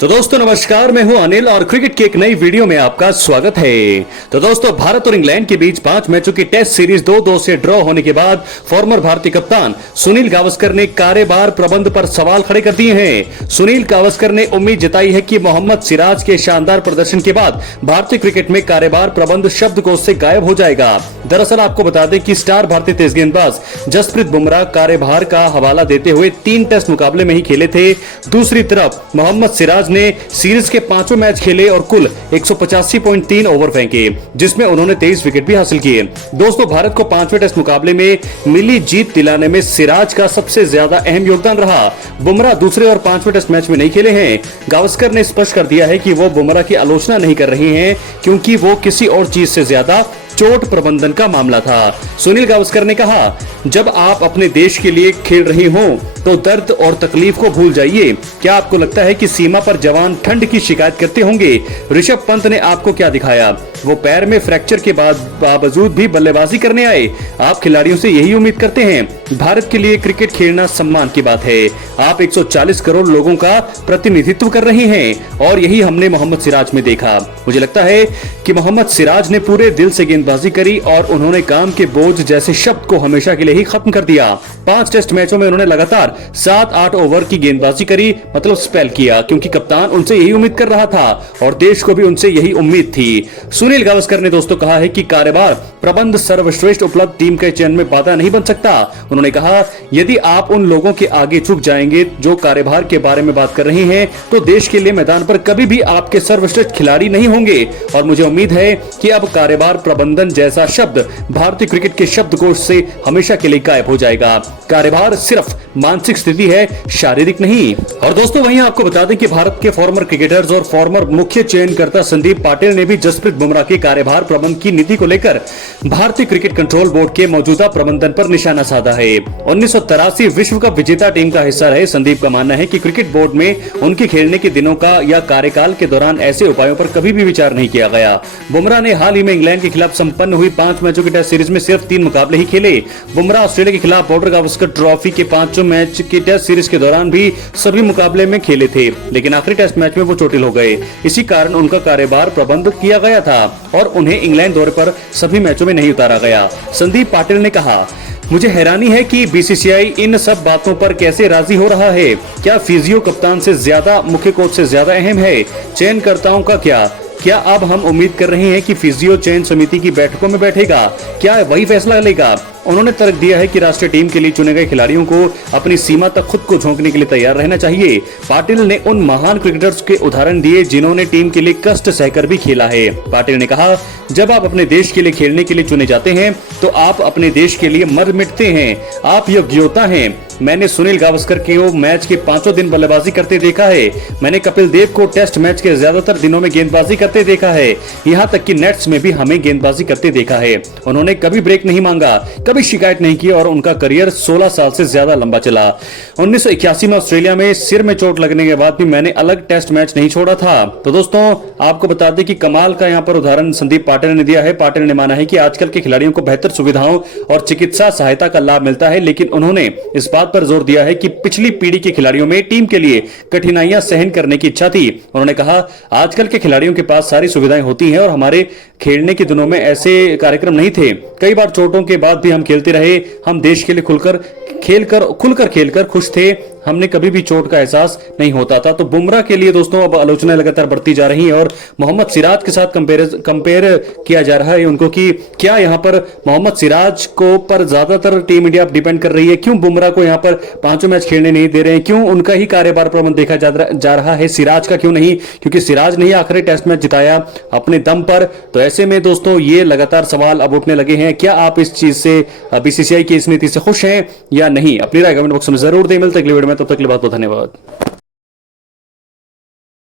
तो दोस्तों नमस्कार, मैं हूं अनिल और क्रिकेट की एक नई वीडियो में आपका स्वागत है। तो दोस्तों भारत और इंग्लैंड के बीच 5 मैचों की टेस्ट सीरीज 2-2 से ड्रॉ होने के बाद फॉर्मर भारतीय कप्तान सुनील गावस्कर ने कार्यभार प्रबंध पर सवाल खड़े कर दिए हैं। सुनील गावस्कर ने उम्मीद जताई है कि मोहम्मद सिराज के शानदार प्रदर्शन के बाद भारतीय क्रिकेट में कार्यभार प्रबंध शब्दकोश से गायब हो जाएगा। दरअसल आपको बता दें कि स्टार भारतीय तेज गेंदबाज जसप्रीत बुमराह कार्यभार का हवाला देते हुए 3 टेस्ट मुकाबले में ही खेले थे। दूसरी तरफ मोहम्मद सिराज ने सीरीज के 5 मैच खेले और कुल 185.3 ओवर फेंके, जिसमें उन्होंने 23 विकेट भी हासिल किए। दोस्तों भारत को 5वें टेस्ट मुकाबले में मिली जीत दिलाने में सिराज का सबसे ज्यादा अहम योगदान रहा। बुमराह दूसरे और 5वें टेस्ट मैच में नहीं खेले हैं। गावस्कर ने स्पष्ट कर दिया है कि वो बुमराह की आलोचना नहीं कर रहे हैं, क्योंकि वो किसी और चीज से ज्यादा चोट प्रबंधन का मामला था। सुनील गावस्कर ने कहा, जब आप अपने देश के लिए खेल रहे हो तो दर्द और तकलीफ को भूल जाइए। क्या आपको लगता है कि सीमा पर जवान ठंड की शिकायत करते होंगे? ऋषभ पंत ने आपको क्या दिखाया? वो पैर में फ्रैक्चर के बावजूद भी बल्लेबाजी करने आए। आप खिलाड़ियों से यही उम्मीद करते हैं। भारत के लिए क्रिकेट खेलना सम्मान की बात है। आप 140 करोड़ लोगों का प्रतिनिधित्व कर रहे हैं और यही हमने मोहम्मद सिराज में देखा। मुझे लगता है कि मोहम्मद सिराज ने पूरे दिल से गेंदबाजी करी और उन्होंने काम के बोझ जैसे शब्द को हमेशा के लिए ही खत्म कर दिया। 5 टेस्ट मैचों में उन्होंने लगातार 7-8 ओवर की गेंदबाजी करी, मतलब स्पेल किया, क्योंकि कप्तान उनसे यही उम्मीद कर रहा था और देश को भी उनसे यही उम्मीद थी। सुनील गावस्कर ने दोस्तों कहा है कि कार्यभार प्रबंध सर्वश्रेष्ठ उपलब्ध टीम के चयन में बाधा नहीं बन सकता। उन्होंने कहा, यदि आप उन लोगों के आगे झुक जाएंगे जो कार्यभार के बारे में बात कर रहे हैं, तो देश के लिए मैदान पर कभी भी आपके सर्वश्रेष्ठ खिलाड़ी नहीं होंगे। और मुझे उम्मीद है कि अब कार्यभार प्रबंधन जैसा शब्द भारतीय क्रिकेट के शब्दकोश से हमेशा के लिए गायब हो जाएगा। कार्यभार सिर्फ मानसिक स्थिति है, शारीरिक नहीं। और दोस्तों वहीं आपको बता दें कि भारत के फॉर्मर क्रिकेटर्स और फॉर्मर मुख्य चयनकर्ता संदीप पाटिल ने भी जसप्रीत बुमराह के कार्यभार प्रबंध की नीति को लेकर भारतीय क्रिकेट कंट्रोल बोर्ड के मौजूदा प्रबंधन पर निशाना साधा है। 1983 विश्व कप विजेता टीम का हिस्सा रहे संदीप का मानना है कि क्रिकेट बोर्ड में उनके खेलने के दिनों का या कार्यकाल के दौरान ऐसे उपायों पर कभी भी विचार नहीं किया गया। बुमराह ने हाल ही में इंग्लैंड के खिलाफ संपन्न हुई 5 मैचों की टेस्ट सीरीज में सिर्फ 3 मुकाबले ही खेले। बुमराह ऑस्ट्रेलिया के खिलाफ बॉर्डर गावस्कर ट्रॉफी के 5 मैच की टेस्ट सीरीज के दौरान भी सभी मुकाबले में खेले थे, लेकिन आखिरी टेस्ट मैच में वो चोटिल हो गए। इसी कारण उनका कार्यभार प्रबंध किया गया था और उन्हें इंग्लैंड दौरे पर सभी मैचों में नहीं उतारा गया। संदीप पाटिल ने कहा, मुझे हैरानी है कि बीसीसीआई इन सब बातों पर कैसे राजी हो रहा है। क्या फिजियो कप्तान से ज्यादा, मुख्य कोच से ज्यादा अहम है? चयनकर्ताओं का क्या अब हम उम्मीद कर रहे हैं कि फिजियो चयन समिति की बैठकों में बैठेगा? क्या वही फैसला लेगा? उन्होंने तर्क दिया है कि राष्ट्रीय टीम के लिए चुने गए खिलाड़ियों को अपनी सीमा तक खुद को झोंकने के लिए तैयार रहना चाहिए। पाटिल ने उन महान क्रिकेटर्स के उदाहरण दिए जिन्होंने टीम के लिए कष्ट सहकर भी खेला है। पाटिल ने कहा, जब आप अपने देश के लिए खेलने के लिए चुने जाते हैं तो आप अपने देश के लिए मर मिटते हैं। आप योग्यता हैं। मैंने सुनील गावस्कर को मैच के 5 दिन बल्लेबाजी करते देखा है। मैंने कपिल देव को टेस्ट मैच के ज्यादातर दिनों में गेंदबाजी करते देखा है। यहाँ तक कि नेट्स में भी हमें गेंदबाजी करते देखा है। उन्होंने कभी ब्रेक नहीं मांगा, कभी शिकायत नहीं की और उनका करियर 16 साल से ज्यादा लंबा चला। 1981 में ऑस्ट्रेलिया में सिर में चोट लगने के बाद भी मैंने अलग टेस्ट मैच नहीं छोड़ा था। तो दोस्तों आपको बता दें कि कमाल का यहाँ पर उदाहरण संदीप पाटिल ने दिया है। पाटिल ने माना है कि आजकल के खिलाड़ियों को बेहतर सुविधाओं और चिकित्सा सहायता का लाभ मिलता है, लेकिन उन्होंने इस बात पर जोर दिया है कि पिछली पीढ़ी के खिलाड़ियों में टीम के लिए कठिनाइयां सहन करने की इच्छा थी। उन्होंने कहा, आजकल के खिलाड़ियों के पास सारी सुविधाएं होती हैं और हमारे खेलने के दिनों में ऐसे कार्यक्रम नहीं थे। कई बार चोटों के बाद भी हम खेलते रहे। हम देश के लिए खुलकर खेलकर खुश थे। हमने कभी भी चोट का एहसास नहीं होता था। तो बुमराह के लिए दोस्तों अब आलोचनाएं लगातार बढ़ती जा रही हैं और मोहम्मद सिराज के साथ कंपेयर किया जा रहा है उनको कि क्या यहाँ पर मोहम्मद सिराज को पर ज्यादातर टीम इंडिया डिपेंड कर रही है। क्यों बुमराह को यहाँ पर 5 मैच खेलने नहीं दे रहे हैं? क्यों उनका ही कार्यभार प्रबंध देखा जा रहा है, सिराज का क्यों नहीं? क्योंकि सिराज ने ही आखिरी टेस्ट मैच जिताया अपने दम पर। तो ऐसे में दोस्तों ये लगातार सवाल अब उठने लगे हैं। क्या आप इस चीज से, बीसीसीआई की इस नीति से खुश हैं या नहीं? अपनी राय कमेंट बॉक्स में जरूर दें। मिलते अगली वीडियो में, तब तक के लिए बहुत बहुत धन्यवाद।